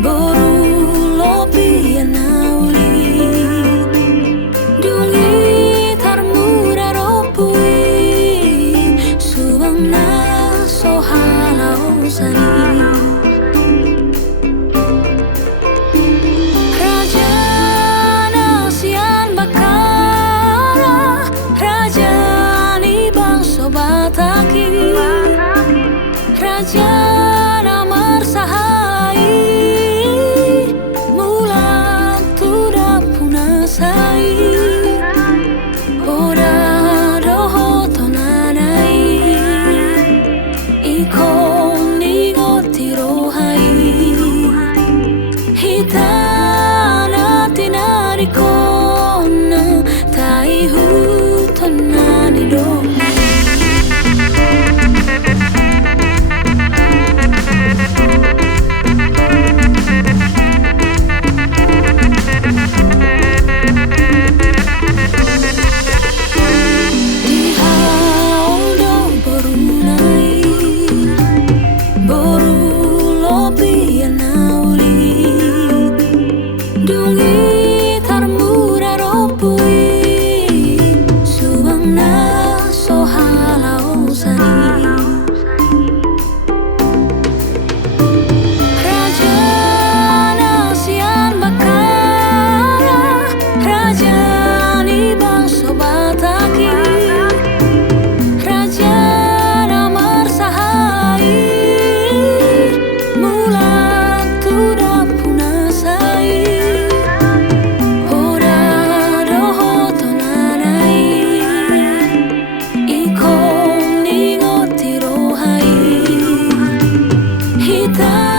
Boru lopi anauli dungi tarmura ropui subang na sohalau sani Raja nasian bakara Raja ni bangsa Bataki Raja namar sahai mulang tuda punasai ora doho tonanai ikon ningoti rohai hitana tinari kona tai hutonani dong dungi tarmura ropui subang na sohalau sani Raja nasian bakara Raja ni bangsa Bataki Raja namar sahai mulang tuda punasai kita